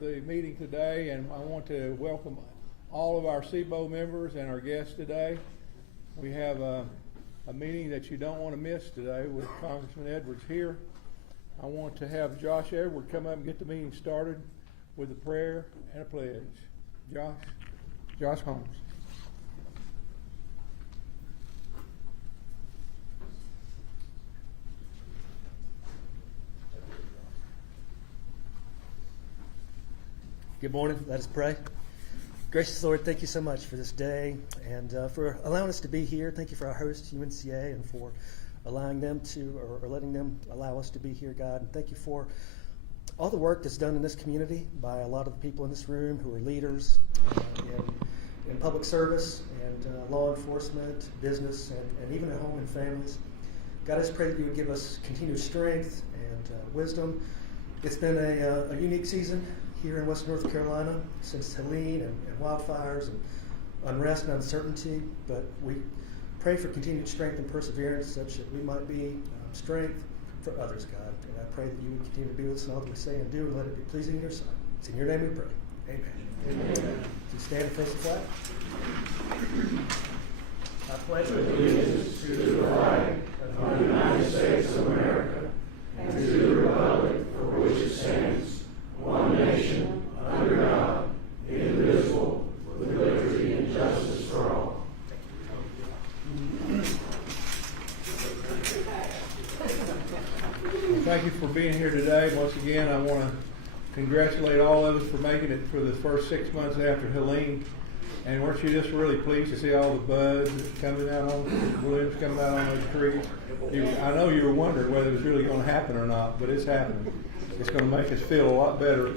The meeting today, and I want to welcome all of our CIBO members and our guests today. We have a meeting that you don't want to miss today with Congressman Edwards here. I want to have Josh Edwards come up and get the meeting started with a prayer and a pledge. Josh Holmes. Good morning. Let us pray. Gracious Lord, thank you so much for this day and for allowing us to be here. Thank you for our host, UNCA, and for allowing them to, or letting them allow us to be here, God. And thank you for all the work that's done in this community by a lot of the people in this room who are leaders in public service and law enforcement, business, and even at home and families. God, I just pray that you would give us continued strength and wisdom. It's been a unique season here in Western North Carolina since Helene and wildfires and unrest and uncertainty, but we pray for continued strength and perseverance such that we might be strength for others, God. And I pray that you would continue to be with us in all that we say and do, and let it be pleasing in your sight. It's in your name we pray. Amen. Amen. Amen. You stand and face the flag. I pledge allegiance to the flag of the United States of America and to the republic for which it stands, one nation, under God, indivisible, with liberty and justice for all. Thank you for being here today. Once again, I want to congratulate all of us for making it for the first 6 months after Helene. And weren't you just really pleased to see all the buds coming out on the balloons coming out on those trees? I know you were wondering whether it was really going to happen or not, but it's happening. It's going to make us feel a lot better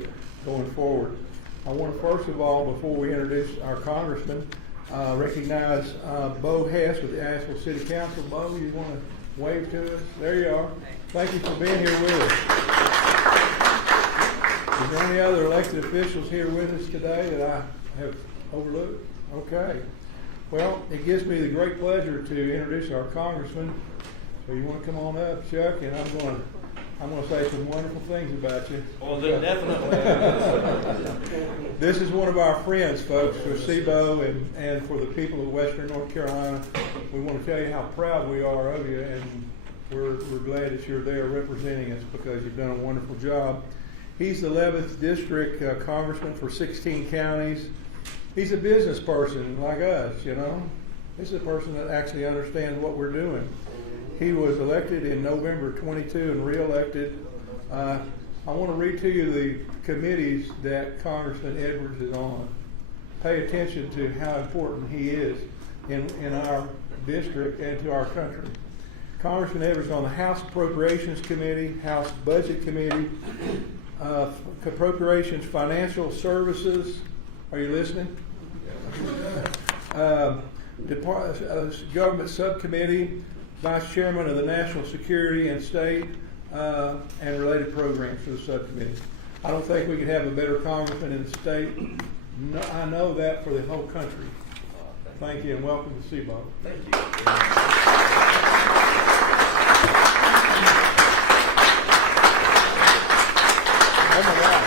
going forward. I want to first of all, before we introduce our congressman, recognize Bo Hess with the Asheville City Council. Bo, you want to wave to us? There you are. Thank you for being here with us. Is there any other elected officials here with us today that I have overlooked? Okay. Well, it gives me the great pleasure to introduce our congressman. So you want to come on up, Chuck, and I'm going to say some wonderful things about you. Well, then definitely. This is one of our friends, folks, for CIBO and for the people of Western North Carolina. We want to tell you how proud we are of you, and we're glad that you're there representing us because you've done a wonderful job. He's the 11th District Congressman for 16 counties. He's a business person like us, you know. This is a person that actually understands what we're doing. He was elected in November 22 and re-elected. I want to read to you the committees that Congressman Edwards is on. Pay attention to how important he is in our district and to our country. Congressman Edwards is on the House Appropriations Committee, House Budget Committee, Appropriations Financial Services. Are you listening? Government Subcommittee, Vice Chairman of the National Security and State and related programs for the subcommittee. I don't think we could have a better congressman in the state. No, I know that for the whole country. Thank you and welcome to CIBO. Thank you. Oh my God.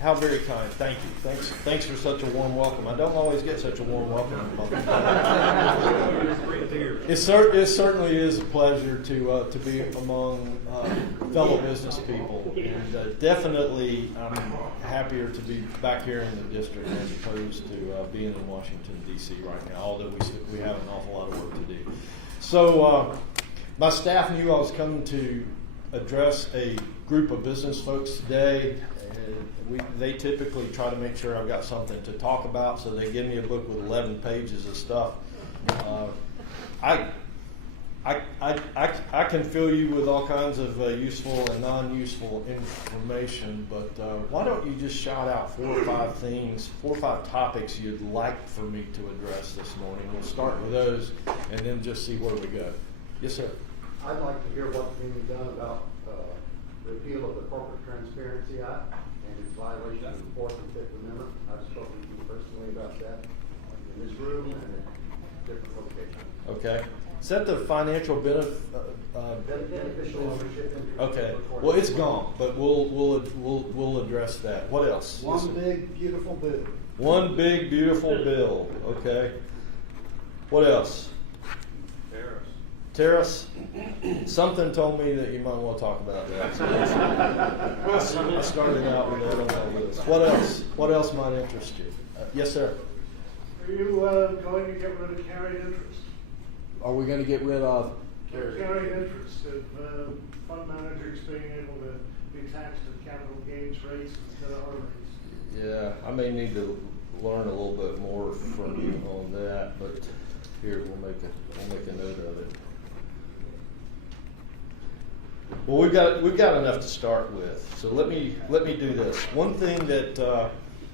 How very kind. Thank you. Thanks for such a warm welcome. I don't always get such a warm welcome. It certainly is a pleasure to be among fellow business people, and definitely I'm happier to be back here in the district as opposed to being in Washington, D.C. right now, although we have an awful lot of work to do. So my staff knew I was coming to address a group of business folks today. They typically try to make sure I've got something to talk about, so they give me a book with 11 pages of stuff. I can fill you with all kinds of useful and non-useful information, but why don't you just shout out 4 or 5 things, 4 or 5 topics you'd like for me to address this morning. We'll start with those and then just see where we go. Yes, sir. I'd like to hear what's being done about repeal of the Corporate Transparency Act and its violation of the 4th and 5th Amendment. I've spoken to you personally about that in this room and at different locations. Okay. Is that the financial benefit beneficial ownership interest. Okay, well, it's gone, but we'll address that. What else? One big, beautiful bill. One big, beautiful bill, okay. What else? Tariffs? Something told me that you might want to talk about that. I started out with that on my list. What else? What else might interest you? Yes, sir. Are you going to get rid of carried interest? Are we going to get rid of? Carried interest of fund managers being able to be taxed at capital gains rates instead of our rates? Yeah, I may need to learn a little bit more from you on that, but here, we'll make a note of it. Well, we've got enough to start with, so let me do this. One thing that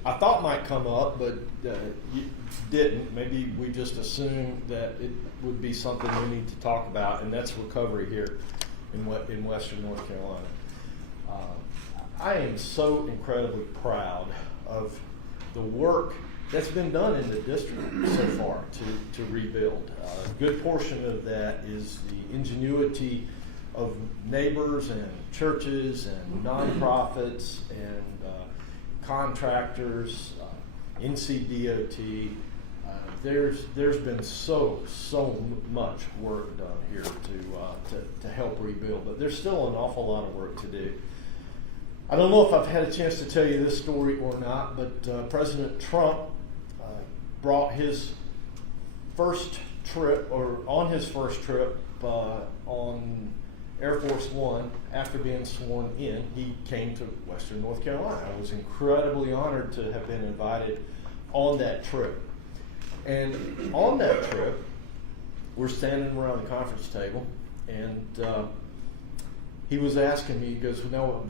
I thought might come up, but didn't. Maybe we just assumed that it would be something we need to talk about, and that's recovery here in Western North Carolina. I am so incredibly proud of the work that's been done in the district so far to rebuild. A good portion of that is the ingenuity of neighbors and churches and nonprofits and contractors, NCDOT. There's been so much work done here to help rebuild, but there's still an awful lot of work to do. I don't know if I've had a chance to tell you this story or not, but President Trump brought his first trip, or on his first trip on Air Force One, after being sworn in, he came to Western North Carolina. I was incredibly honored to have been invited on that trip. And on that trip, we're standing around the conference table, and he was asking me, he goes, "No,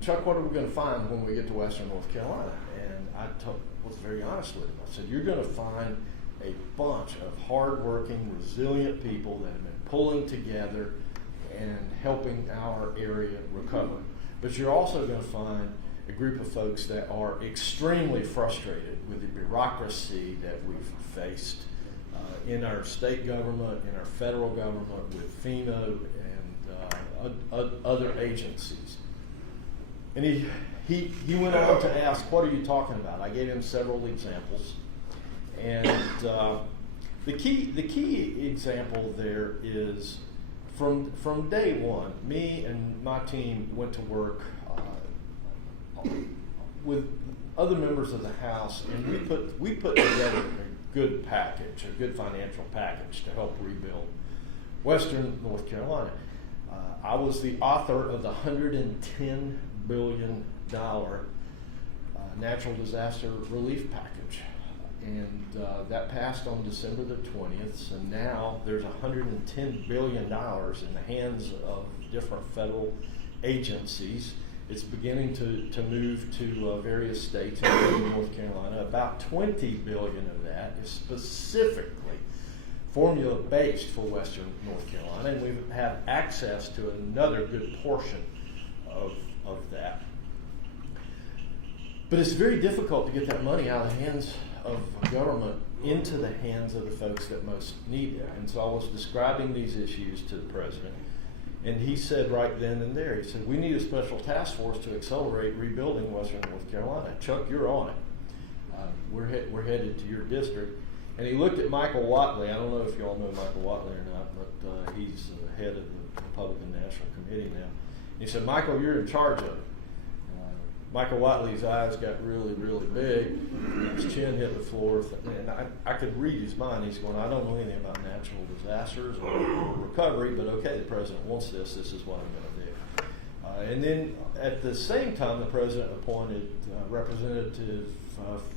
Chuck, what are we going to find when we get to Western North Carolina?" And I was very honest with him. I said, "You're going to find a bunch of hardworking, resilient people that have been pulling together and helping our area recover. But you're also going to find a group of folks that are extremely frustrated with the bureaucracy that we've faced in our state government, in our federal government, with FEMA and other agencies." And he went on to ask, "What are you talking about?" I gave him several examples, and the key example there is from day one, me and my team went to work with other members of the House, and we put together a good package, a good financial package to help rebuild Western North Carolina. I was the author of the $110 billion natural disaster relief package. And that passed on December the 20th, and now there's $110 billion in the hands of different federal agencies. It's beginning to move to various states, including North Carolina. About $20 billion of that is specifically formula-based for Western North Carolina, and we have access to another good portion of that. But it's very difficult to get that money out of the hands of government into the hands of the folks that most need it. And so I was describing these issues to the president, and he said right then and there, he said, "We need a special task force to accelerate rebuilding Western North Carolina. Chuck, you're on it. We're headed to your district." And he looked at Michael Watley. I don't know if you all know Michael Watley or not, but he's the head of the Republican National Committee now. He said, "Michael, you're in charge of it." Michael Watley's eyes got really, really big. His chin hit the floor, and I could read his mind. He's going, "I don't know anything about natural disasters or recovery, but okay, the president wants this. This is what I'm going to do." And then at the same time, the president appointed Representative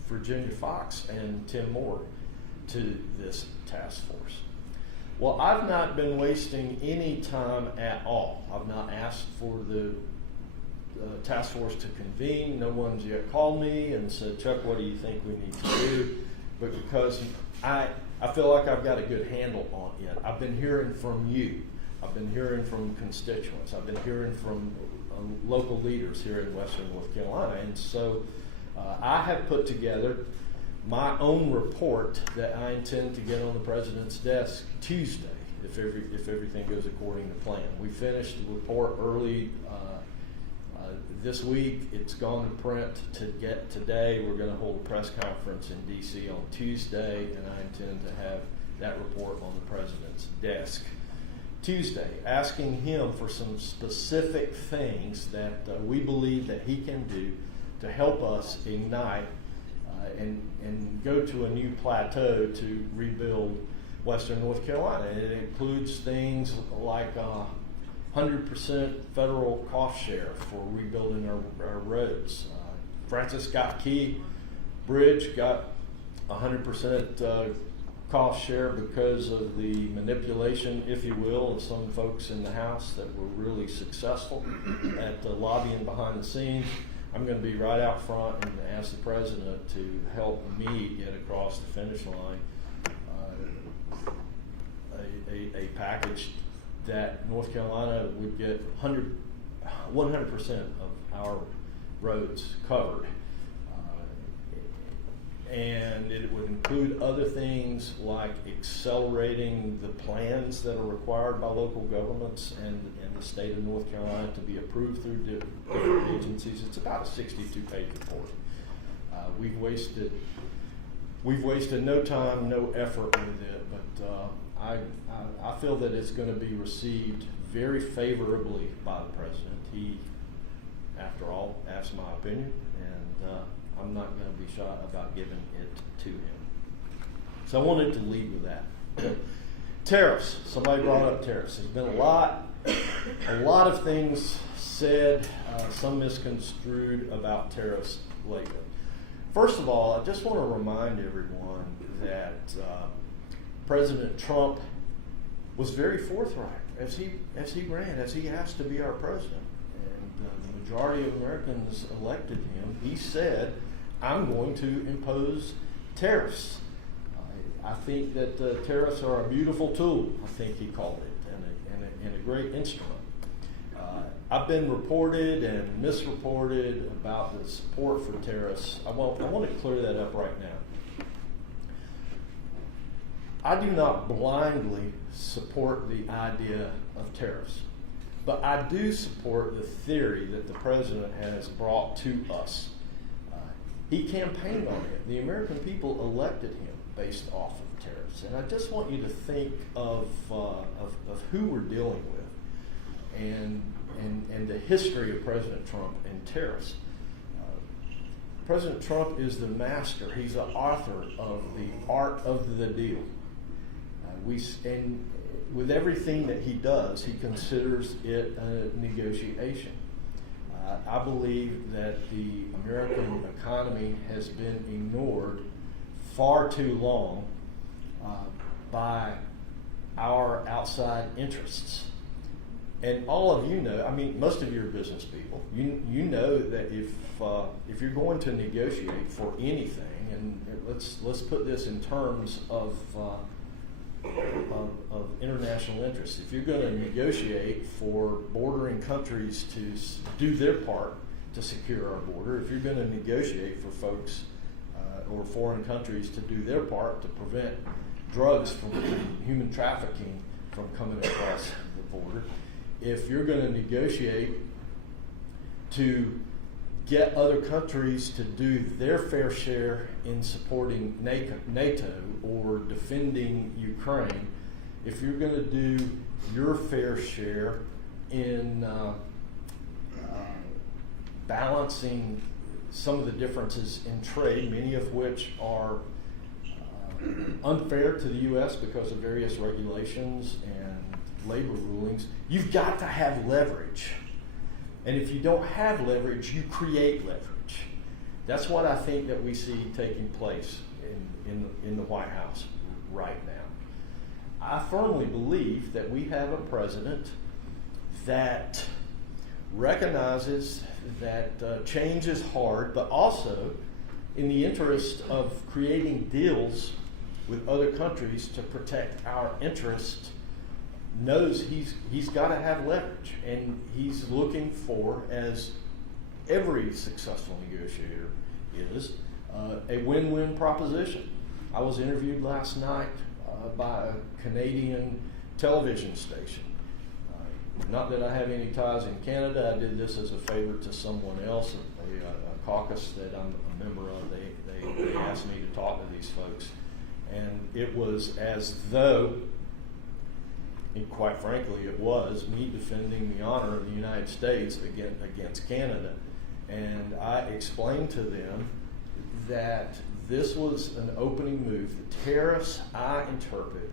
Virginia Fox and Tim Moore to this task force. Well, I've not been wasting any time at all. I've not asked for the task force to convene. No one's yet called me and said, "Chuck, what do you think we need to do?" But because I feel like I've got a good handle on it. I've been hearing from you. I've been hearing from constituents. I've been hearing from local leaders here in Western North Carolina. And so I have put together my own report that I intend to get on the president's desk Tuesday. if everything goes according to plan. We finished the report early this week. It's gone to print today. We're going to hold a press conference in D.C. on Tuesday, and I intend to have that report on the president's desk Tuesday, asking him for some specific things that we believe that he can do to help us ignite and go to a new plateau to rebuild Western North Carolina. And it includes things like 100% federal cost share for rebuilding our roads. Francis Scott Key Bridge got 100% cost share because of the manipulation, if you will, of some folks in the House that were really successful at lobbying behind the scenes. I'm going to be right out front and ask the president to help me get across the finish line a package that North Carolina would get 100% of our roads covered. And it would include other things like accelerating the plans that are required by local governments and the state of North Carolina to be approved through different agencies. It's about a 62-page report. We've wasted no time, no effort with it, but I feel that it's going to be received very favorably by the president. He, after all, asked my opinion, and I'm not going to be shy about giving it to him. So I wanted to lead with that. Tariffs. Somebody brought up tariffs. There's been a lot of things said, some misconstrued about tariffs lately. First of all, I just want to remind everyone that President Trump was very forthright as he ran, as he asked to be our president. And the majority of Americans elected him. He said, I'm going to impose tariffs. I think that tariffs are a beautiful tool, I think he called it, and a great instrument. I've been reported and misreported about the support for tariffs. I want to clear that up right now. I do not blindly support the idea of tariffs, but I do support the theory that the president has brought to us. He campaigned on it. The American people elected him based off of tariffs. And I just want you to think of who we're dealing with and the history of President Trump and tariffs. President Trump is the master. He's the author of the art of the deal. And with everything that he does, he considers it a negotiation. I believe that the American economy has been ignored far too long by our outside interests. And all of you know, I mean, most of you are business people. You know that if you're going to negotiate for anything, and let's put this in terms of international interests. If you're going to negotiate for bordering countries to do their part to secure our border, if you're going to negotiate for folks or foreign countries to do their part to prevent drugs from human trafficking from coming across the border, if you're going to negotiate to get other countries to do their fair share in supporting NATO or defending Ukraine, if you're going to do your fair share in balancing some of the differences in trade, many of which are unfair to the U.S. because of various regulations and labor rulings, you've got to have leverage. And if you don't have leverage, you create leverage. That's what I think that we see taking place in the White House right now. I firmly believe that we have a president that recognizes that change is hard, but also in the interest of creating deals with other countries to protect our interests, knows he's got to have leverage, and he's looking for, as every successful negotiator is, a win-win proposition. I was interviewed last night by a Canadian television station. Not that I have any ties in Canada. I did this as a favor to someone else, a caucus that I'm a member of. They asked me to talk to these folks, and it was as though, and quite frankly, it was me defending the honor of the United States against Canada. And I explained to them that this was an opening move. The tariffs I interpret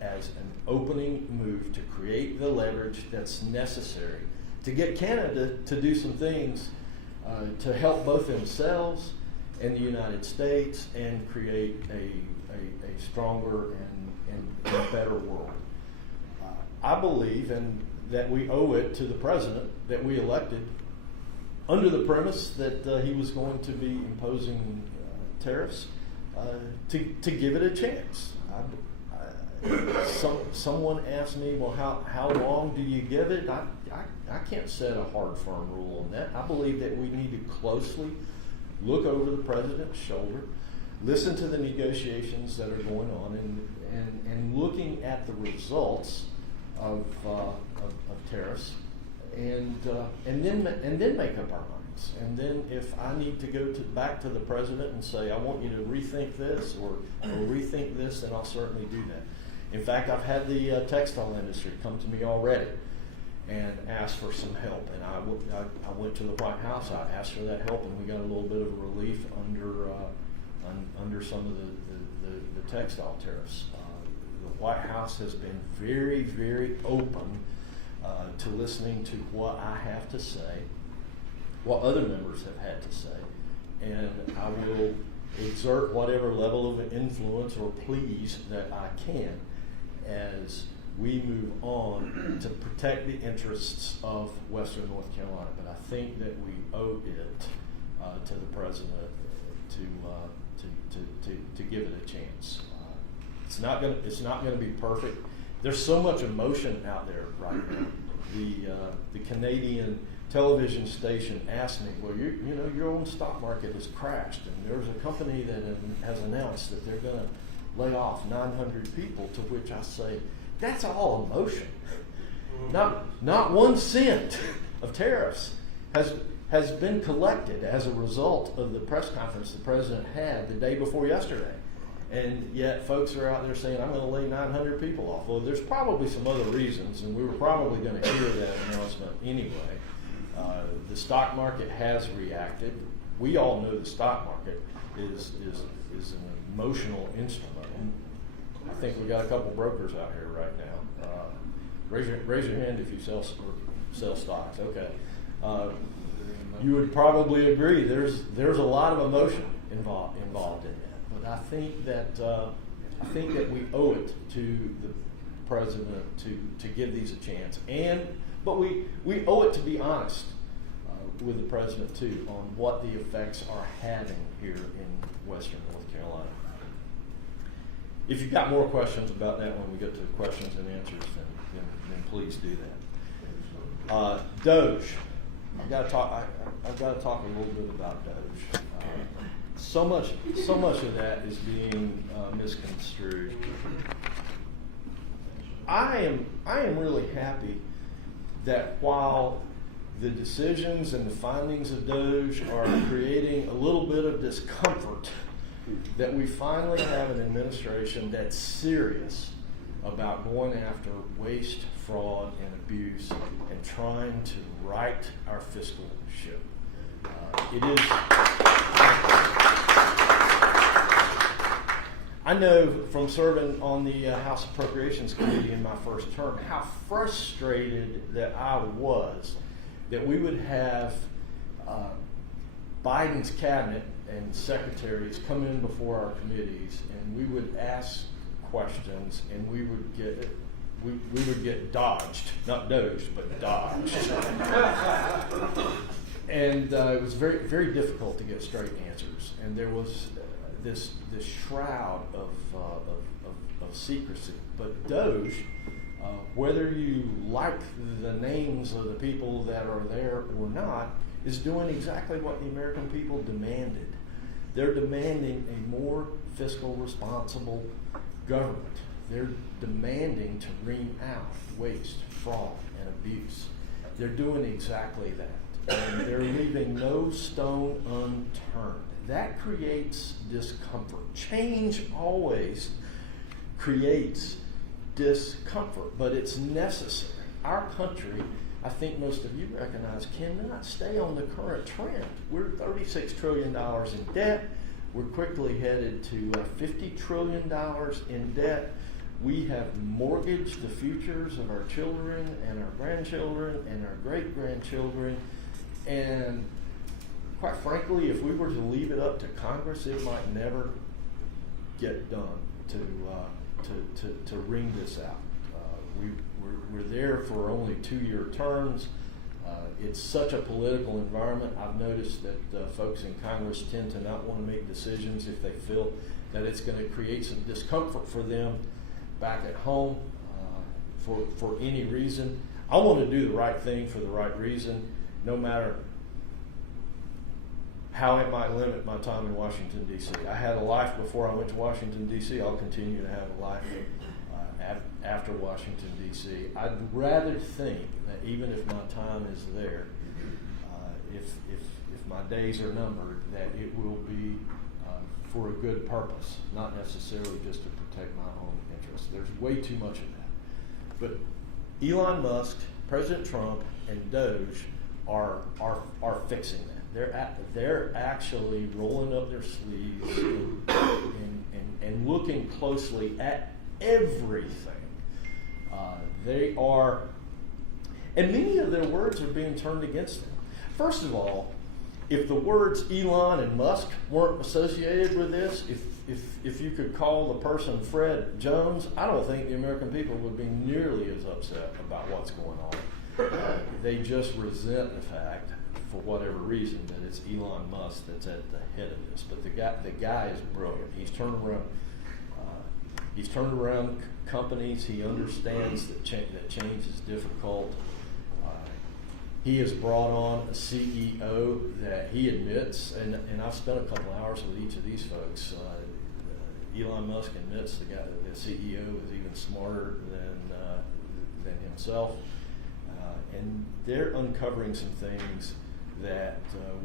as an opening move to create the leverage that's necessary to get Canada to do some things to help both themselves and the United States and create a stronger and better world. I believe that we owe it to the president that we elected under the premise that he was going to be imposing tariffs to give it a chance. Someone asked me, well, how long do you give it? I can't set a hard, firm rule on that. I believe that we need to closely look over the president's shoulder, listen to the negotiations that are going on, and looking at the results of tariffs, and then make up our minds. And then if I need to go back to the president and say, I want you to rethink this or rethink this, then I'll certainly do that. In fact, I've had the textile industry come to me already and ask for some help. And I went to the White House. I asked for that help, and we got a little bit of relief under some of the textile tariffs. The White House has been very, very open to listening to what I have to say, what other members have had to say, and I will exert whatever level of influence or pleas that I can as we move on to protect the interests of Western North Carolina. But I think that we owe it to the president to give it a chance. It's not going to be perfect. There's so much emotion out there right now. The Canadian television station asked me, well, your own stock market has crashed, and there's a company that has announced that they're going to lay off 900 people, to which I say, that's all emotion. Not 1 cent of tariffs has been collected as a result of the press conference the president had the day before yesterday. And yet folks are out there saying, I'm going to lay 900 people off. Well, there's probably some other reasons, and we were probably going to hear that announcement anyway. The stock market has reacted. We all know the stock market is an emotional instrument. I think we got a couple brokers out here right now. Raise your hand if you sell stocks. Okay. You would probably agree there's a lot of emotion involved in that. But I think that we owe it to the president to give these a chance, but we owe it to be honest with the president too on what the effects are having here in Western North Carolina. If you've got more questions about that when we get to the questions and answers, then please do that. Doge. I've got to talk a little bit about Doge. So much of that is being misconstrued. I am really happy that while the decisions and the findings of Doge are creating a little bit of discomfort, that we finally have an administration that's serious about going after waste, fraud, and abuse and trying to right our fiscal ship. It is. I know from serving on the House Appropriations Committee in my first term how frustrated that I was that we would have Biden's cabinet and secretaries come in before our committees, and we would ask questions, and we would get dodged, not doged, but dodged. And it was very, very difficult to get straight answers, and there was this shroud of secrecy. But Doge, whether you like the names of the people that are there or not, is doing exactly what the American people demanded. They're demanding a more fiscal responsible government. they're demanding to wring out waste, fraud, and abuse. They're doing exactly that, and they're leaving no stone unturned. That creates discomfort. Change always creates discomfort, but it's necessary. Our country, I think most of you recognize, cannot stay on the current trend. We're $36 trillion in debt. We're quickly headed to $50 trillion in debt. We have mortgaged the futures of our children and our grandchildren and our great-grandchildren. And quite frankly, if we were to leave it up to Congress, it might never get done to wring this out. We're there for only 2-year terms. It's such a political environment. I've noticed that folks in Congress tend to not want to make decisions if they feel that it's going to create some discomfort for them back at home for any reason. I want to do the right thing for the right reason, no matter how it might limit my time in Washington, D.C. I had a life before I went to Washington, D.C. I'll continue to have a life after Washington, D.C. I'd rather think that even if my time is there, if my days are numbered, that it will be for a good purpose, not necessarily just to protect my own interests. There's way too much of that. But Elon Musk, President Trump, and Doge are fixing that. They're actually rolling up their sleeves and looking closely at everything. They are, and many of their words are being turned against them. First of all, if the words Elon and Musk weren't associated with this, if you could call the person Fred Jones, I don't think the American people would be nearly as upset about what's going on. They just resent the fact, for whatever reason, that it's Elon Musk that's at the head of this. But the guy is brilliant. He's turned around companies. He understands that change is difficult. He has brought on a CEO that he admits, and I've spent a couple hours with each of these folks. Elon Musk admits the CEO is even smarter than himself, and they're uncovering some things that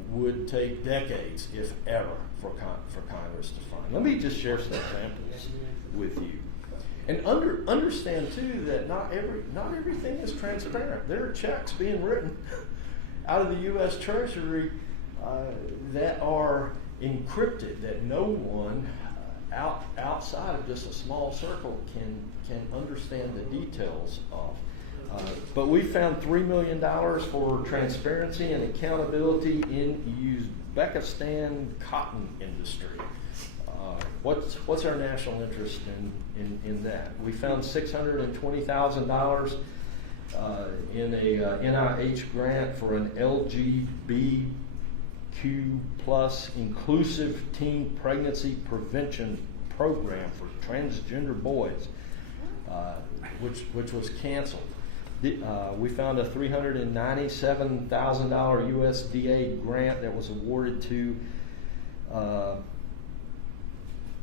would take decades, if ever, for Congress to find. Let me just share some examples with you. And understand too that not everything is transparent. There are checks being written out of the U.S. Treasury that are encrypted, that no one outside of just a small circle can understand the details of. But we found $3 million for transparency and accountability in Uzbekistan cotton industry. What's our national interest in that? We found $620,000 in a NIH grant for an LGBTQ plus inclusive teen pregnancy prevention program for transgender boys, which was canceled. We found a $397,000 USDA grant that was awarded to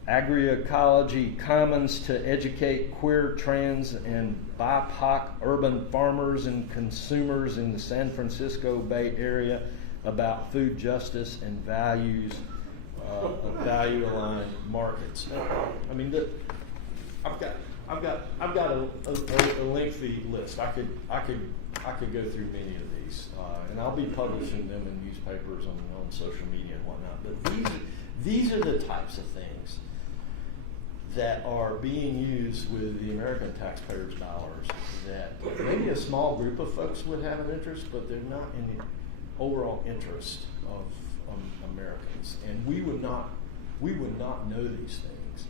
Agroecology Commons to educate queer, trans, and BIPOC urban farmers and consumers in the San Francisco Bay Area about food justice and values of value-aligned markets. I mean, I've got a lengthy list. I could go through many of these, and I'll be publishing them in newspapers on social media and whatnot. But these are the types of things that are being used with the American taxpayers' dollars that maybe a small group of folks would have an interest, but they're not in the overall interest of Americans. And we would not know these things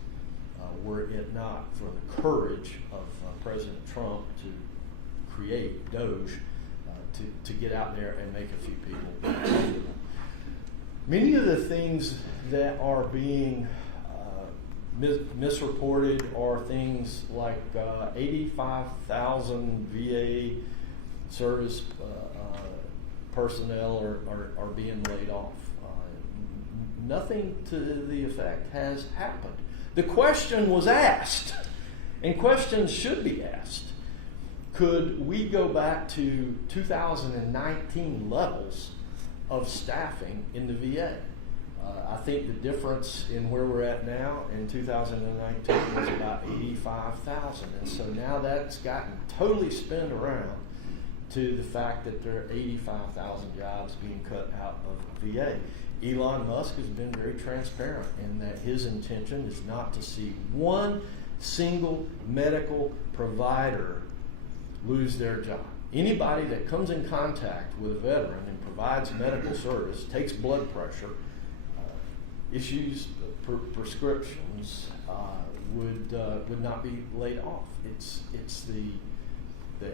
were it not for the courage of President Trump to create Doge to get out there and make a few people comfortable. Many of the things that are being misreported are things like 85,000 VA service personnel are being laid off. Nothing to the effect has happened. The question was asked, And questions should be asked. Could we go back to 2019 levels of staffing in the VA? I think the difference in where we're at now in 2019 was about 85,000. And so now that's gotten totally spun around to the fact that there are 85,000 jobs being cut out of VA. Elon Musk has been very transparent in that his intention is not to see one single medical provider lose their job. Anybody that comes in contact with a veteran and provides medical service, takes blood pressure, issues prescriptions, would not be laid off. It's the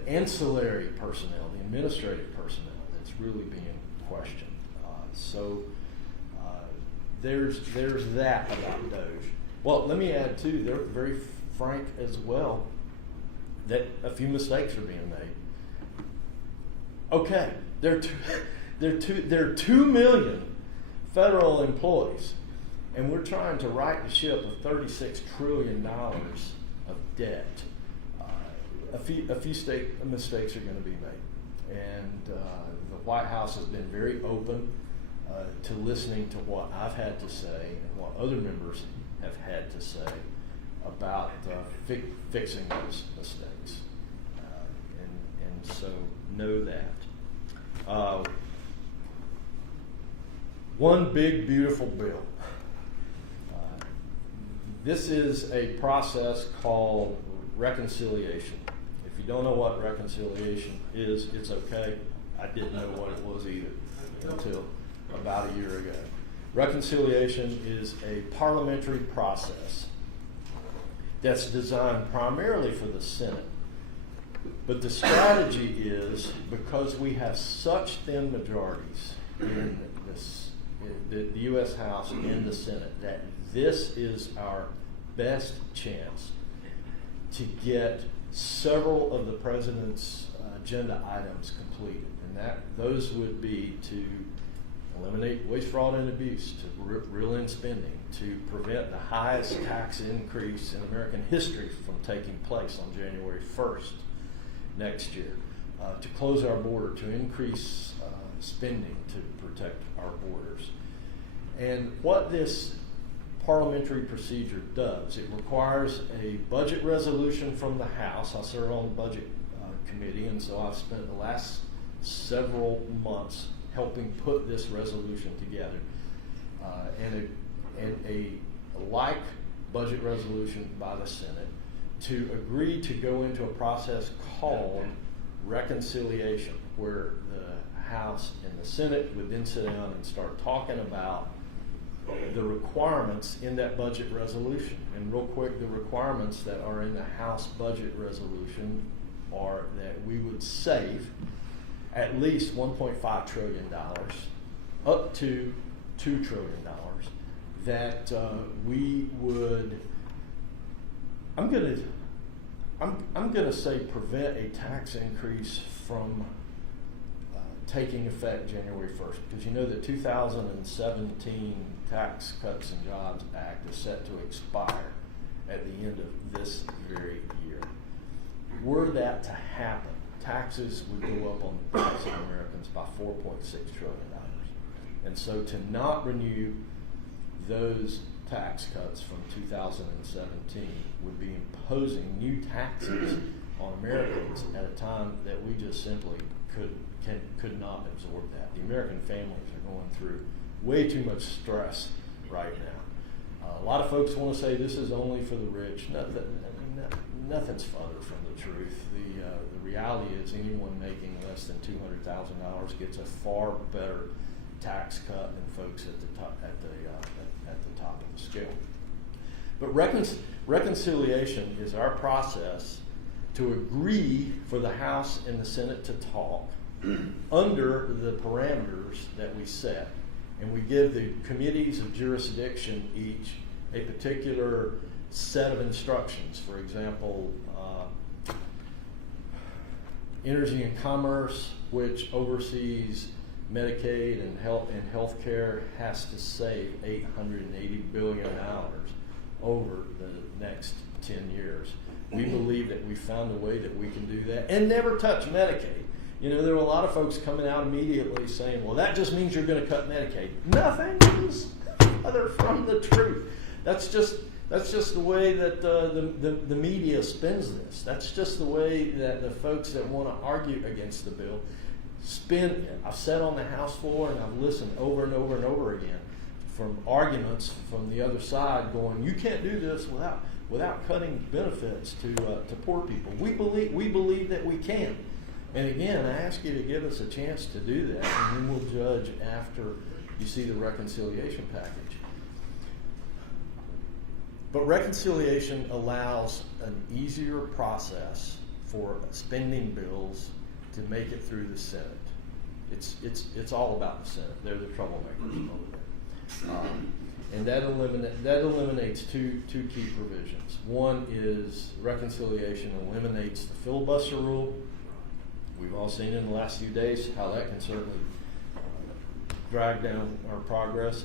ancillary personnel, the administrative personnel that's really being questioned. There's that about DOJ. Well, let me add too, they're very frank as well that a few mistakes are being made. Okay, there are 2 million federal employees, and we're trying to right the ship of $36 trillion of debt. A few mistakes are going to be made, and the White House has been very open to listening to what I've had to say and what other members have had to say about fixing those mistakes, and so know that. One big beautiful bill. This is a process called reconciliation. If you don't know what reconciliation is, it's okay. I didn't know what it was either until about a year ago. Reconciliation is a parliamentary process that's designed primarily for the Senate. But the strategy is, because we have such thin majorities in the U.S. House and the Senate, that this is our best chance to get several of the president's agenda items completed. And those would be to eliminate waste, fraud, and abuse, to reel in spending, to prevent the highest tax increase in American history from taking place on January 1st next year, to close our border, to increase spending to protect our borders. And what this parliamentary procedure does, it requires a budget resolution from the House. I serve on the budget committee, and so I've spent the last several months helping put this resolution together, and a like budget resolution by the Senate to agree to go into a process called reconciliation, where the House and the Senate would then sit down and start talking about the requirements in that budget resolution. And real quick, the requirements that are in the House budget resolution are that we would save at least $1.5 trillion, up to $2 trillion, that we would, I'm gonna say, prevent a tax increase from taking effect January 1st, because you know the 2017 Tax Cuts and Jobs Act is set to expire at the end of this very year. Were that to happen, taxes would go up on taxing Americans by $4.6 trillion. And so to not renew those tax cuts from 2017 would be imposing new taxes on Americans at a time that we just simply could not absorb that. The American families are going through way too much stress right now. A lot of folks want to say this is only for the rich. Nothing's further from the truth. The reality is anyone making less than $200,000 gets a far better tax cut than folks at the top of the scale. But reconciliation is our process to agree for the House and the Senate to talk under the parameters that we set. And we give the committees of jurisdiction each a particular set of instructions. For example, Energy and Commerce, which oversees Medicaid and health care, has to save $880 billion over the next 10 years. We believe that we found a way that we can do that and never touch Medicaid. You know, there were a lot of folks coming out immediately saying, well, that just means you're going to cut Medicaid. Nothing is other from the truth. That's just the way that the media spins this. That's just the way that the folks that want to argue against the bill spin it. I've sat on the House floor and I've listened over and over and over again from arguments from the other side going, you can't do this without cutting benefits to poor people. We believe that we can. And again, I ask you to give us a chance to do that, and then we'll judge after you see the reconciliation package. But reconciliation allows an easier process for spending bills to make it through the Senate. It's all about the Senate. They're the troublemakers over there. And that eliminates two key provisions. One is reconciliation eliminates the filibuster rule. We've all seen in the last few days how that can certainly drag down our progress.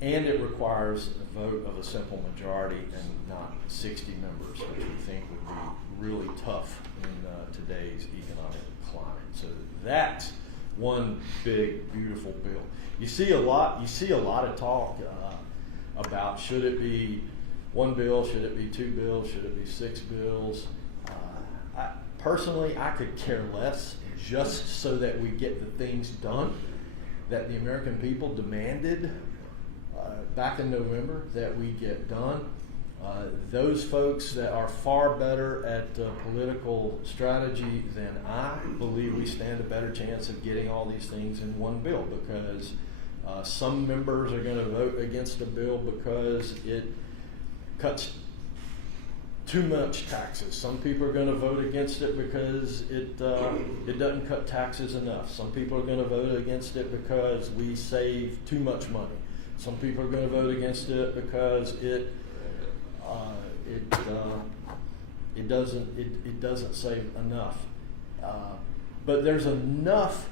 And it requires a vote of a simple majority and not 60 members, which we think would be really tough in today's economic climate. So that's one big, beautiful bill. You see a lot of talk about should it be one bill, should it be two bills, should it be 6 bills. Personally, I could care less, just so that we get the things done that the American people demanded back in November that we get done. Those folks that are far better at political strategy than I believe we stand a better chance of getting all these things in one bill, because some members are going to vote against a bill because it cuts too much taxes. Some people are going to vote against it because it doesn't cut taxes enough. Some people are going to vote against it because we save too much money. Some people are going to vote against it because it doesn't save enough. But there's enough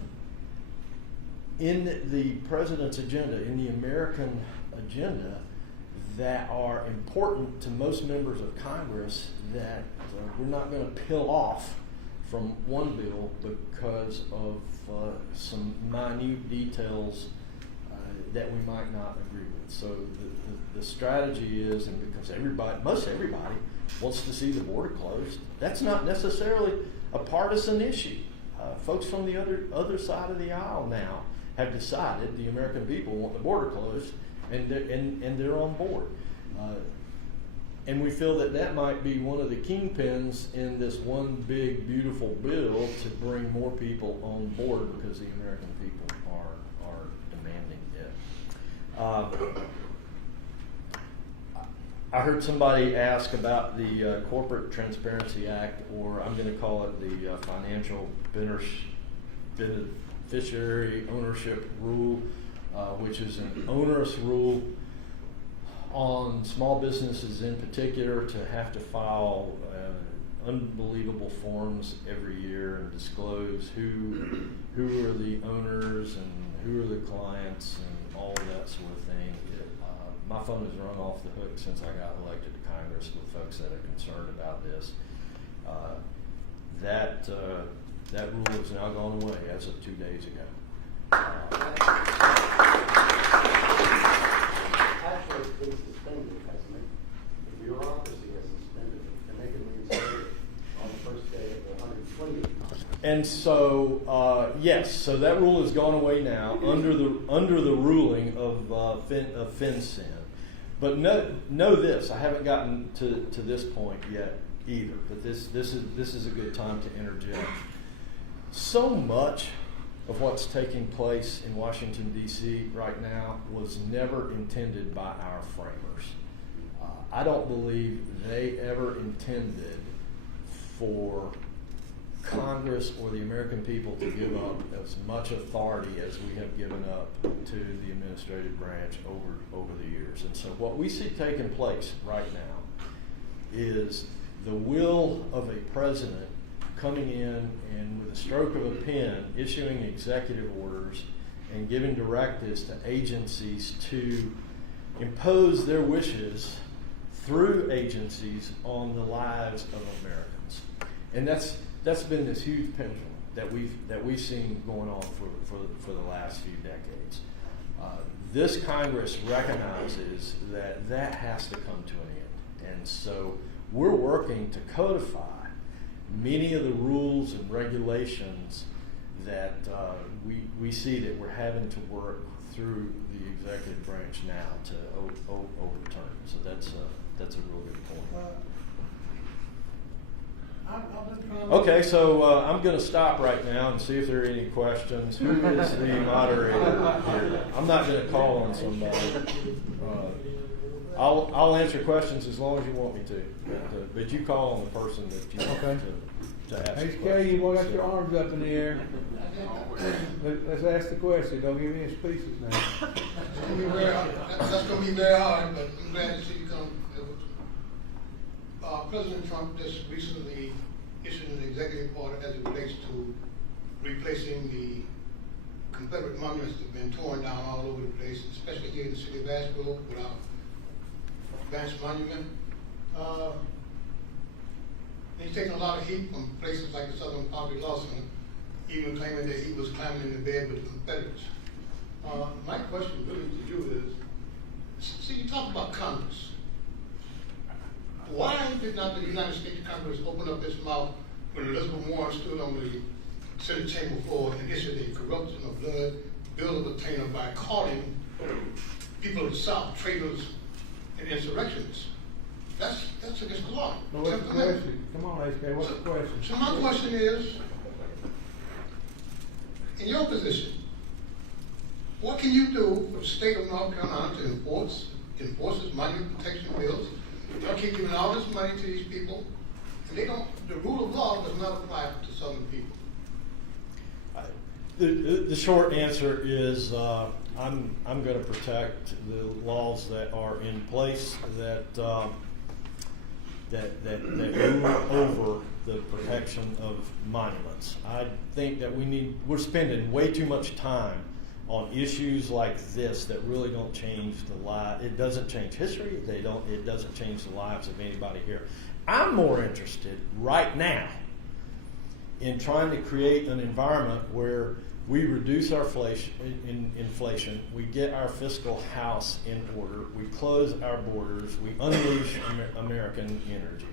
in the president's agenda, in the American agenda, that are important to most members of Congress that we're not going to peel off from one bill because of some minute details that we might not agree with. So the strategy is, and because most everybody wants to see the border closed, that's not necessarily a partisan issue. Folks from the other side of the aisle now have decided the American people want the border closed, and they're on board. And we feel that might be one of the kingpins in this one big, beautiful bill to bring more people on board, because the American people are demanding it. I heard somebody ask about the Corporate Transparency Act, or I'm going to call it the Financial Beneficiary Ownership Rule, which is an onerous rule on small businesses in particular to have to file unbelievable forms every year and disclose who are the owners and who are the clients and all that sort of thing. My phone has run off the hook since I got elected to Congress with folks that are concerned about this. That rule has now gone away as of 2 days ago. Actually, it's been suspended, hasn't it? The bureaucracy has suspended it, and they can reinstate it on the first day of the 120th. And so, yes, so that rule has gone away now under the ruling of FinCEN. But know this, I haven't gotten to this point yet either. But this is a good time to interject. So much of what's taking place in Washington, D.C. right now was never intended by our framers. I don't believe they ever intended for Congress or the American people to give up as much authority as we have given up to the administrative branch over the years. And so what we see taking place right now is the will of a president coming in and with a stroke of a pen issuing executive orders and giving directives to agencies to impose their wishes through agencies on the lives of Americans. And that's been this huge pendulum that we've seen going on for the last few decades. This Congress recognizes that has to come to an end. And so we're working to codify many of the rules and regulations that we see that we're having to work through the executive branch now to overturn. So that's a real good point. Okay, so I'm going to stop right now and see if there are any questions. Who is the moderator here? I'm not going to call on somebody. I'll answer questions as long as you want me to. But you call on the person that you want to ask. HK, you got your arms up in the air. Let's ask the question. Don't give me any speeches now. That's going to be very hard, but I'm glad to see you come. President Trump just recently issued an executive order as it relates to replacing the Confederate monuments that have been torn down all over the place, especially here in the city of Asheville with our Vance Monument. He's taking a lot of heat from places like the Southern Poverty Law Center, even claiming that he was climbing in the bed with the Confederates. My question really to you is, see, you talk about Congress. Why did not the United States Congress open up its mouth when Elizabeth Warren stood on the Senate chamber floor and issued a corruption of blood bill of attainder by calling people of the South traitors and insurrectionists? That's against the law. So what's the question? Come on, HK, what's the question? So my question is, in your position, what can you do for the state of North Carolina to enforce its monument protection bills? Y'all keep giving all this money to these people, and the rule of law does not apply to Southern people. The short answer is I'm going to protect the laws that are in place that rule over the protection of monuments. I think that we're spending way too much time on issues like this that really don't change the life. It doesn't change history. It doesn't change the lives of anybody here. I'm more interested right now in trying to create an environment where we reduce our inflation, we get our fiscal house in order, we close our borders, we unleash American energy.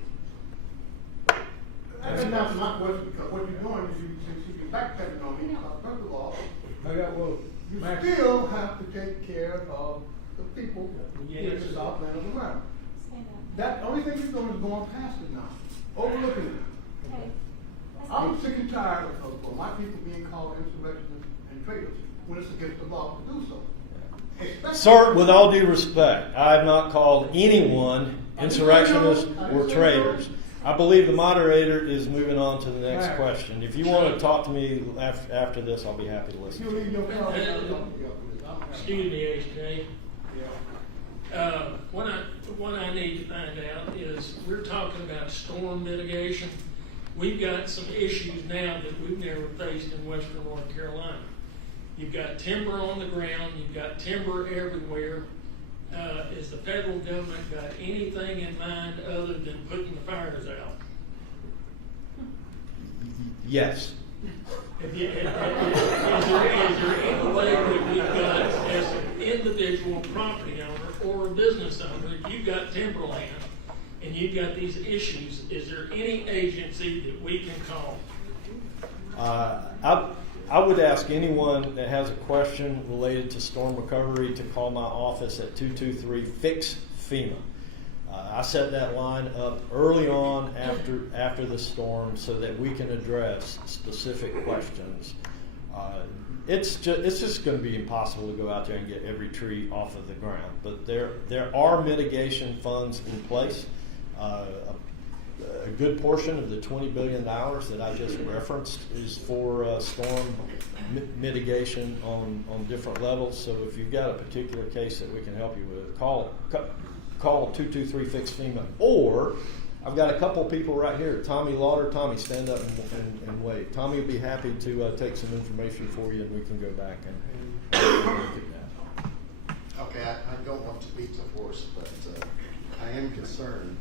That's not my question, because what you're doing is you're backpedaling on me. First of all, you still have to take care of the people here in the Southland of America. That only thing you're doing is going past it now, overlooking it. Okay. I'm sick and tired of my people being called insurrectionists and traitors when it's against the law to do so. Sir, with all due respect, I have not called anyone insurrectionists or traitors. I believe the moderator is moving on to the next question. If you want to talk to me after this, I'll be happy to listen. Excuse me, HJ. What I need to find out is, we're talking about storm mitigation. We've got some issues now that we've never faced in Western North Carolina. You've got timber on the ground, you've got timber everywhere. Has the federal government got anything in mind other than putting the fires out? Yes. Is there any way that we've got, as an individual property owner or a business owner, if you've got timberland and you've got these issues, is there any agency that we can call? I would ask anyone that has a question related to storm recovery to call my office at 223-FIX-FEMA. I set that line up early on after the storm so that we can address specific questions. It's just going to be impossible to go out there and get every tree off of the ground, but there are mitigation funds in place. A good portion of the $20 billion that I just referenced is for storm mitigation on different levels. So if you've got a particular case that we can help you with, call 223-FIX-FEMA. Or I've got a couple people right here. Tommy Lauder. Tommy, stand up and wave. Tommy will be happy to take some information for you, and we can go back and look at that. Okay, I don't want to beat the horse, but I am concerned.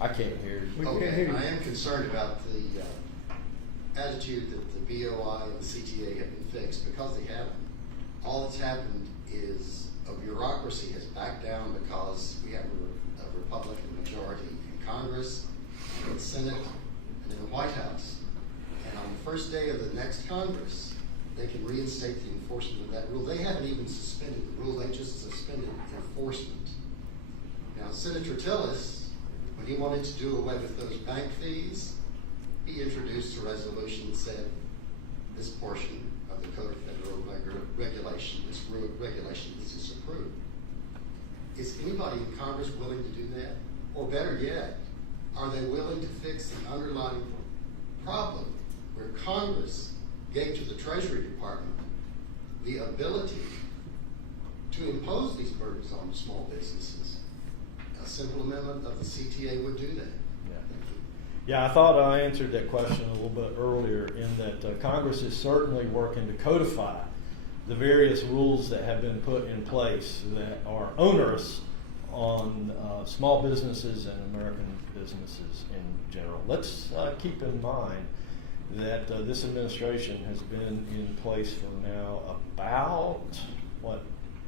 I can't hear you. We can't Okay, hear you. I am concerned about the attitude that the BOI and the CTA have been fixed, because they haven't. All that's happened is a bureaucracy has backed down because we have a Republican majority in Congress, in the Senate, and in the White House. And on the first day of the next Congress, they can reinstate the enforcement of that rule. They haven't even suspended the rule, they just suspended enforcement. Now, Senator Tillis, when he wanted to do away with those bank fees, he introduced a resolution that said this portion of the Code of Federal Regulation, this regulation is disapproved. Is anybody in Congress willing to do that? Or better yet, are they willing to fix the underlying problem where Congress gave to the Treasury Department the ability to impose these burdens on small businesses? A simple amendment of the CTA would do that. Thank you. Yeah, I thought I answered that question a little bit earlier in that Congress is certainly working to codify the various rules that have been put in place that are onerous on small businesses and American businesses in general. Let's keep in mind that this administration has been in place for now about,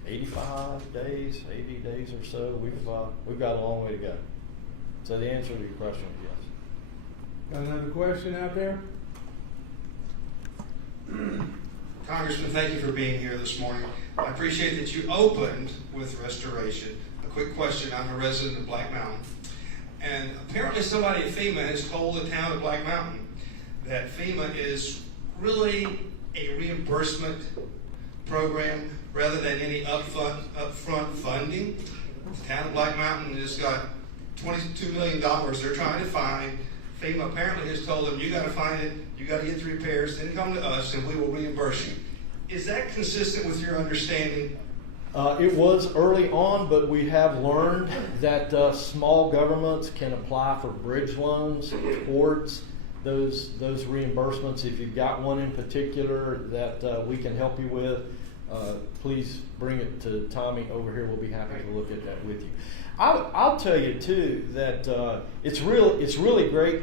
85 days, 80 days or so. We've got a long way to go. So the answer to your question is yes. Got another question out there? Congressman, thank you for being here this morning. I appreciate that you opened with restoration. A quick question, I'm a resident of Black Mountain, and apparently somebody at FEMA has told the town of Black Mountain that FEMA is really a reimbursement program rather than any upfront funding. The town of Black Mountain has got $22 million they're trying to find. FEMA apparently has told them, you got to find it, you got to get the repairs, then come to us and we will reimburse you. Is that consistent with your understanding? It was early on, but we have learned that small governments can apply for bridge loans towards those reimbursements. If you've got one in particular that we can help you with, please bring it to Tommy over here. We'll be happy to look at that with you. I'll tell you too that it's really great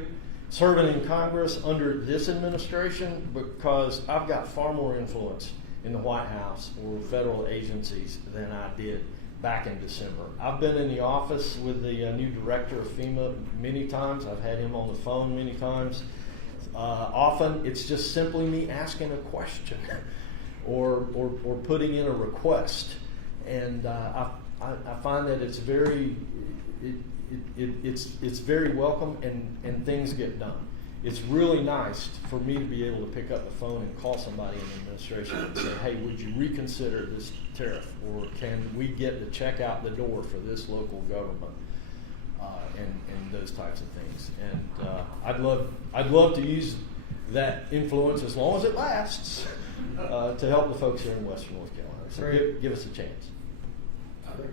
serving in Congress under this administration, because I've got far more influence in the White House or federal agencies than I did back in December. I've been in the office with the new director of FEMA many times. I've had him on the phone many times. Often it's just simply me asking a question or putting in a request, and I find that it's very it's very welcome, and things get done. It's really nice for me to be able to pick up the phone and call somebody in the administration and say, hey, would you reconsider this tariff, or can we get the check out the door for this local government, and those types of things. And I'd love to use that influence, as long as it lasts, to help the folks here in Western North Carolina. So give us a chance.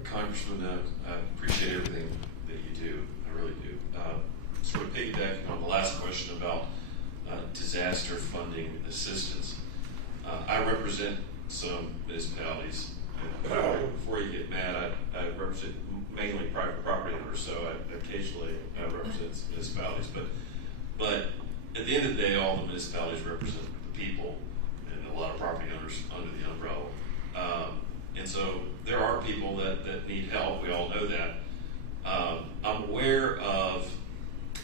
Congressman, I appreciate everything that you do. I really do. Sort of piggybacking on the last question about disaster funding assistance. I represent some municipalities. And before you get mad, I represent mainly private property owners, so I occasionally represent municipalities. But at the end of the day, all the municipalities represent the people and a lot of property owners under the umbrella. And so there are people that need help. We all know that. I'm aware of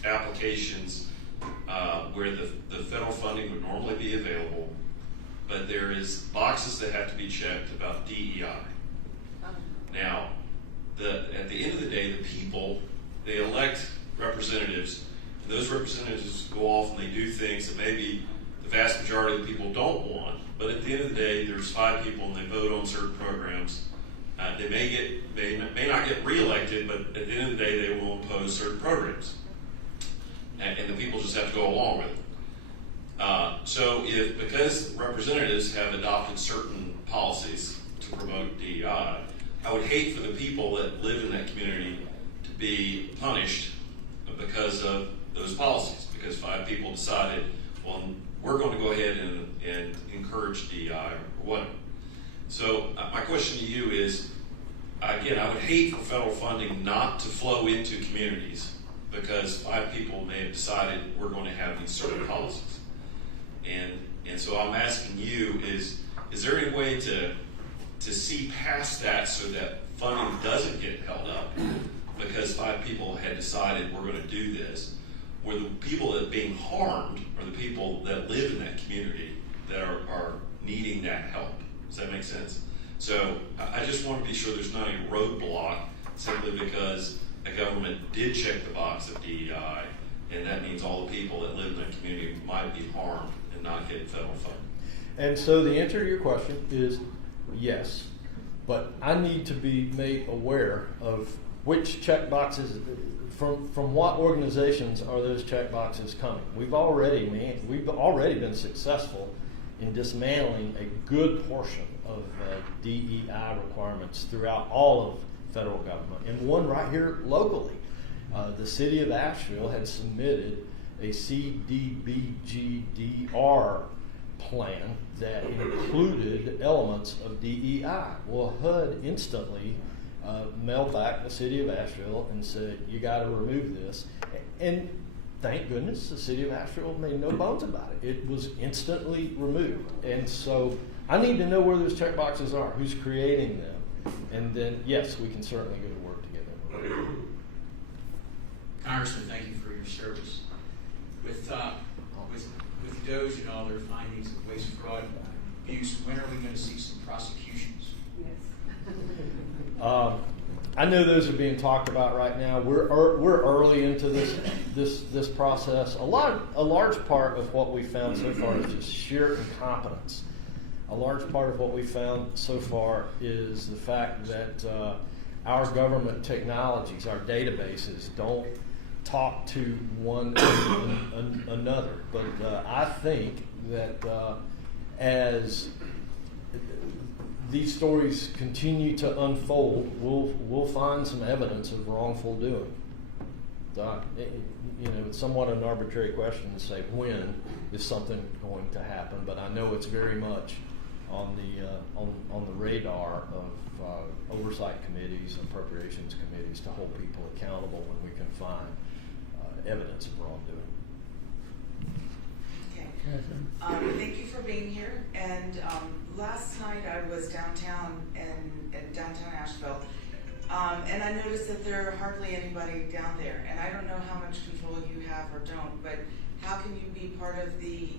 applications where the federal funding would normally be available, but there is boxes that have to be checked about DEI. Now, at the end of the day, the people, they elect representatives, and those representatives go off and they do things that maybe the vast majority of the people don't want. But at the end of the day, there's 5 people and they vote on certain programs. They may not get reelected, but at the end of the day, they will impose certain programs. And the people just have to go along with it. So because representatives have adopted certain policies to promote DEI, I would hate for the people that live in that community to be punished because of those policies, because 5 people decided, well, we're going to go ahead and encourage DEI or whatever. So my question to you is, again, I would hate for federal funding not to flow into communities because 5 people may have decided we're going to have these certain policies. And so I'm asking you, is there any way to see past that so that funding doesn't get held up because 5 people had decided we're going to do this, where the people that are being harmed are the people that live in that community that are needing that help? Does that make sense? So I just want to be sure there's not a roadblock simply because a government did check the box of DEI, and that means all the people that live in that community might be harmed and not get federal funding. And so the answer to your question is yes, but I need to be made aware of which check boxes, from what organizations are those check boxes coming. We've already been successful in dismantling a good portion of DEI requirements throughout all of federal government, and one right here locally. The city of Asheville had submitted a CDBGDR plan that included elements of DEI. Well, HUD instantly mailed back the city of Asheville and said, you got to remove this. And thank goodness the city of Asheville made no bones about it. It was instantly removed. And so I need to know where those check boxes are, who's creating them. And then, yes, we can certainly go to work together. Congressman, thank you for your service. With DOJ and all their findings of waste, fraud, abuse, when are we going to see some prosecutions? I know those are being talked about right now. We're early into this process. A large part of what we found so far is just sheer incompetence. A large part of what we found so far is the fact that our government technologies, our databases, don't talk to one another. But I think that as these stories continue to unfold, we'll find some evidence of wrongful doing. It's somewhat an arbitrary question to say when is something going to happen, but I know it's very much on the radar of oversight committees and appropriations committees to hold people accountable when we can find evidence of wrongdoing. Okay. Thank you for being here. And last night I was downtown in downtown Asheville, and I noticed that there are hardly anybody down there. And I don't know how much control you have or don't, but how can you be part of the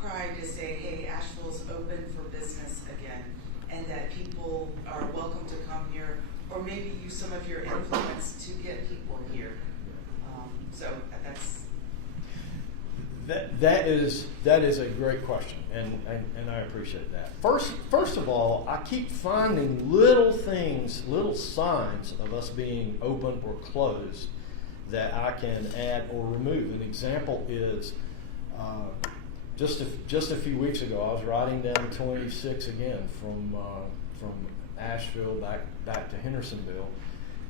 cry to say, hey, Asheville's open for business again, and that people are welcome to come here, or maybe use some of your influence to get people here. So that is a great question, and I appreciate that. First of all, I keep finding little things, little signs of us being open or closed that I can add or remove. An example is just a few weeks ago, I was riding down 26 again from Asheville back to Hendersonville.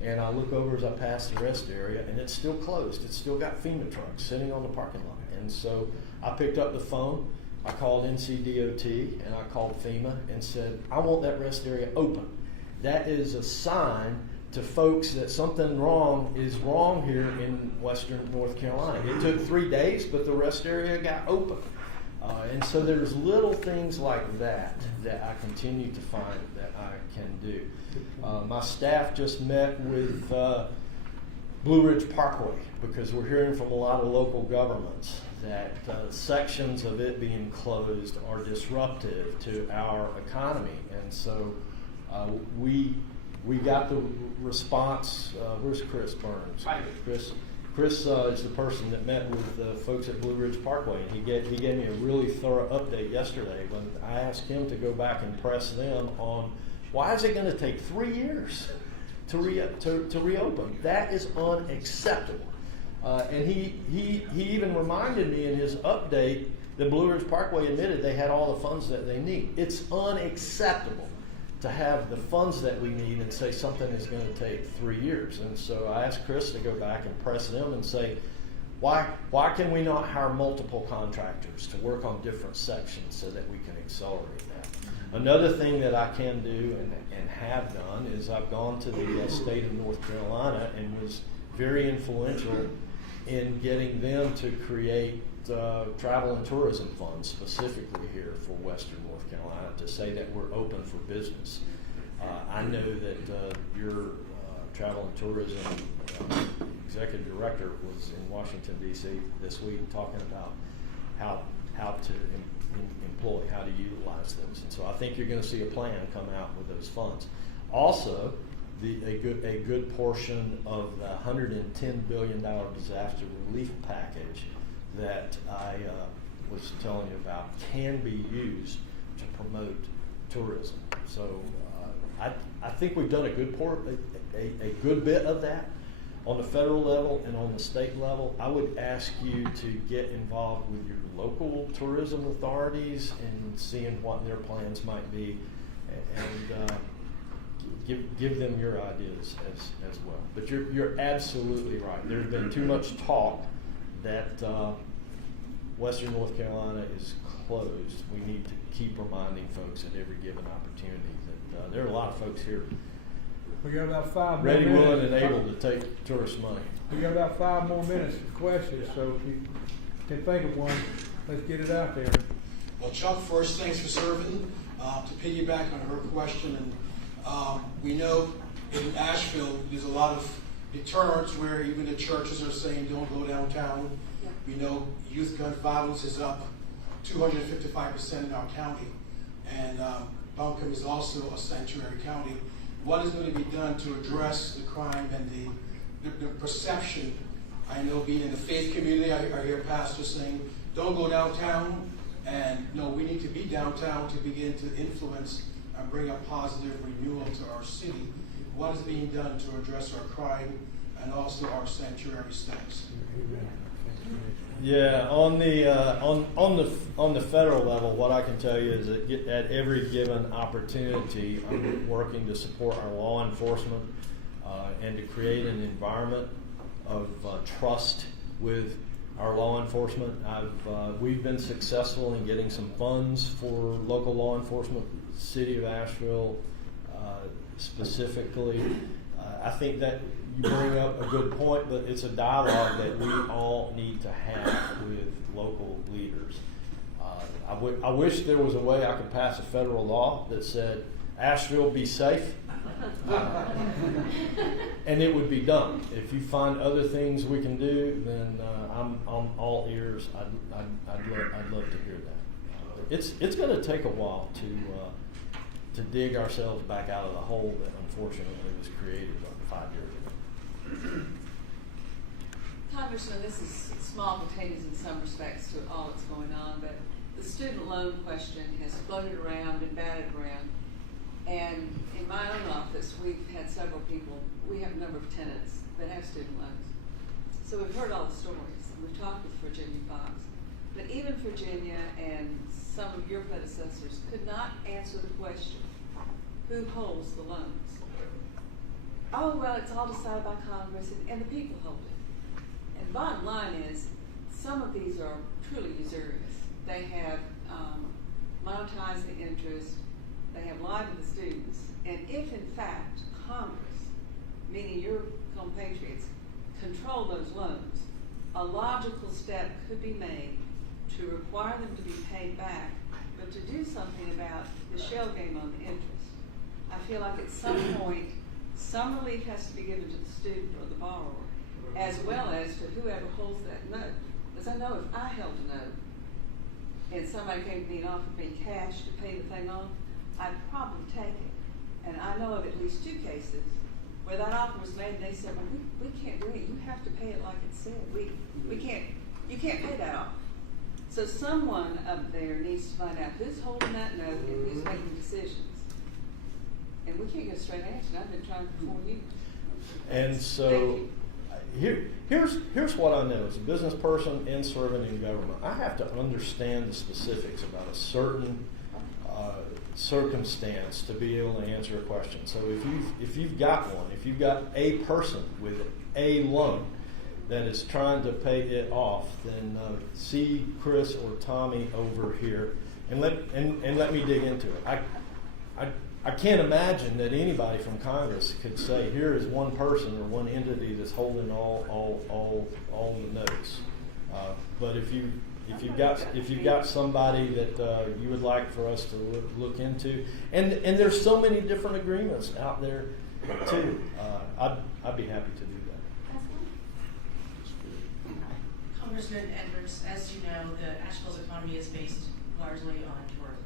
And I look over as I pass the rest area, and it's still closed. It's still got FEMA trucks sitting on the parking lot. And so I picked up the phone, I called NCDOT, and I called FEMA and said, I want that rest area open. That is a sign to folks that something wrong is wrong here in western North Carolina. It took 3 days, but the rest area got open. And so there's little things like that I continue to find that I can do. My staff just met with Blue Ridge Parkway because we're hearing from a lot of local governments that sections of it being closed are disruptive to our economy. And so we got the response. Where's Chris Burns? Hi. Chris is the person that met with the folks at Blue Ridge Parkway, and he gave me a really thorough update yesterday when I asked him to go back and press them on why is it going to take 3 years to reopen. That is unacceptable. And he even reminded me in his update that Blue Ridge Parkway admitted they had all the funds that they need. It's unacceptable to have the funds that we need and say something is going to take 3 years. And so I asked Chris to go back and press them and say, why can we not hire multiple contractors to work on different sections so that we can accelerate that? Another thing that I can do and have done is I've gone to the state of North Carolina and was very influential in getting them to create travel and tourism funds specifically here for Western North Carolina to say that we're open for business. I know that your travel and tourism executive director was in Washington, D.C. this week talking about how to employ, how to utilize those. And so I think you're going to see a plan come out with those funds. Also, a good portion of the $110 billion disaster relief package that I was telling you about can be used to promote tourism. So I think we've done a good bit of that on the federal level and on the state level. I would ask you to get involved with your local tourism authorities and seeing what their plans might be, and give them your ideas as well. But you're absolutely right. There's been too much talk that Western North Carolina is closed. We need to keep reminding folks at every given opportunity that there are a lot of folks here We got about 5 ready, more minutes. willing, and able to take tourist money. We got about 5 more minutes for questions, so if you can think of one, let's get it out there. Well, Chuck, first, thanks for serving. To piggyback on her question, and we know in Asheville there's a lot of deterrents where even the churches are saying don't go downtown. Yeah. We know youth gun violence is up 255% in our county, and Buncombe is also a sanctuary county. What is going to be done to address the crime and the perception? I know being in the faith community, I hear pastors saying, don't go downtown, and no, we need to be downtown to begin to influence and bring a positive renewal to our city. What is being done to address our crime and also our sanctuary status? Yeah, on the federal level, what I can tell you is that at every given opportunity, I'm working to support our law enforcement and to create an environment of trust with our law enforcement. We've been successful in getting some funds for local law enforcement, City of Asheville specifically. I think that you bring up a good point, but it's a dialogue that we all need to have with local leaders. I wish there was a way I could pass a federal law that said, Asheville, be safe, and it would be done. If you find other things we can do, then I'm all ears. I'd love to hear that. It's going to take a while to dig ourselves back out of the hole that unfortunately was created 5 years ago. Congressman, this is small potatoes in some respects to all that's going on, but the student loan question has floated around and batted around. And in my own office, we've had several people, we have a number of tenants that have student loans. So we've heard all the stories, and we've talked with Virginia Fox. But even Virginia and some of your predecessors could not answer the question, who holds the loans? Oh, well, it's all decided by Congress, and the people hold it. And the bottom line is, some of these are truly usurious. They have monetized the interest, they have lied to the students, and if in fact Congress, meaning your compatriots, control those loans, a logical step could be made to require them to be paid back, but to do something about the shell game on the interest. I feel like at some point, some relief has to be given to the student or the borrower, as well as to whoever holds that note. Because I know if I held a note and somebody came to me and offered me cash to pay the thing off, I'd probably take it. And I know of at least 2 cases where that offer was made and they said, well, we can't do it. You have to pay it like it said. You can't pay that off. So someone up there needs to find out who's holding that note and who's making decisions. And we can't get a straight answer. I've been trying for 4 years. And so here's what I know. As a business person and serving in government, I have to understand the specifics about a certain circumstance to be able to answer a question. So if you've got one, if you've got a person with a loan that is trying to pay it off, then see Chris or Tommy over here and let me dig into it. I can't imagine that anybody from Congress could say, here is one person or one entity that's holding all the notes. But if you've got somebody that you would like for us to look into, and there's so many different agreements out there too, I'd be happy to do that. Congressman Edwards, as you know, Asheville's economy is based largely on tourism.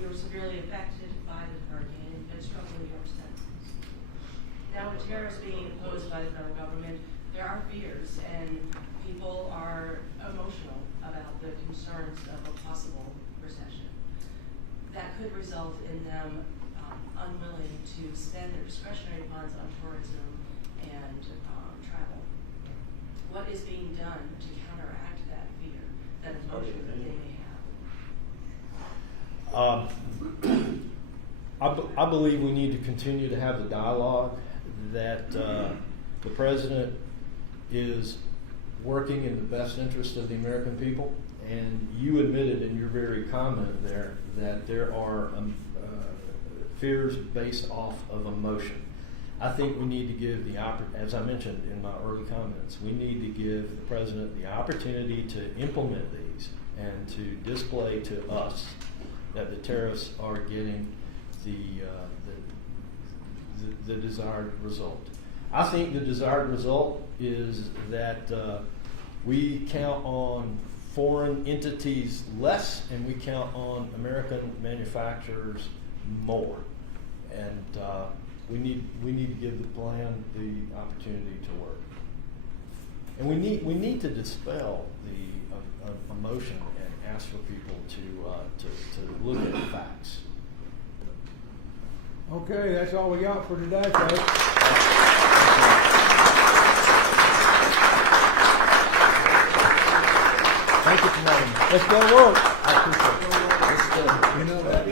We were severely affected by the hurricane and been struggling ever since. Now with tariffs being imposed by the federal government, there are fears and people are emotional about the concerns of a possible recession. That could result in them unwilling to spend their discretionary funds on tourism and travel. What is being done to counteract that fear, that emotion that they may have? I believe we need to continue to have the dialogue that the president is working in the best interest of the American people, and you admitted in your very comment there that there are fears based off of emotion. I think we need to give as I mentioned in my early comments, we need to give the president the opportunity to implement these and to display to us that the tariffs are getting the desired result. I think the desired result is that we count on foreign entities less and we count on American manufacturers more. And we need to give the plan the opportunity to work. And we need to dispel the emotion and ask for people to look at the facts. Okay, that's all we got for today, folks. Thank you for having me. Let's go to work. I appreciate it. Let's go. You know that.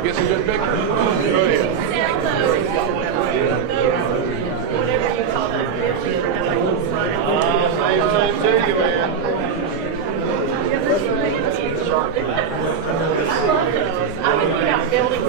Get some good pictures. Whatever you call that, Same to you, man. I love those. I've been out building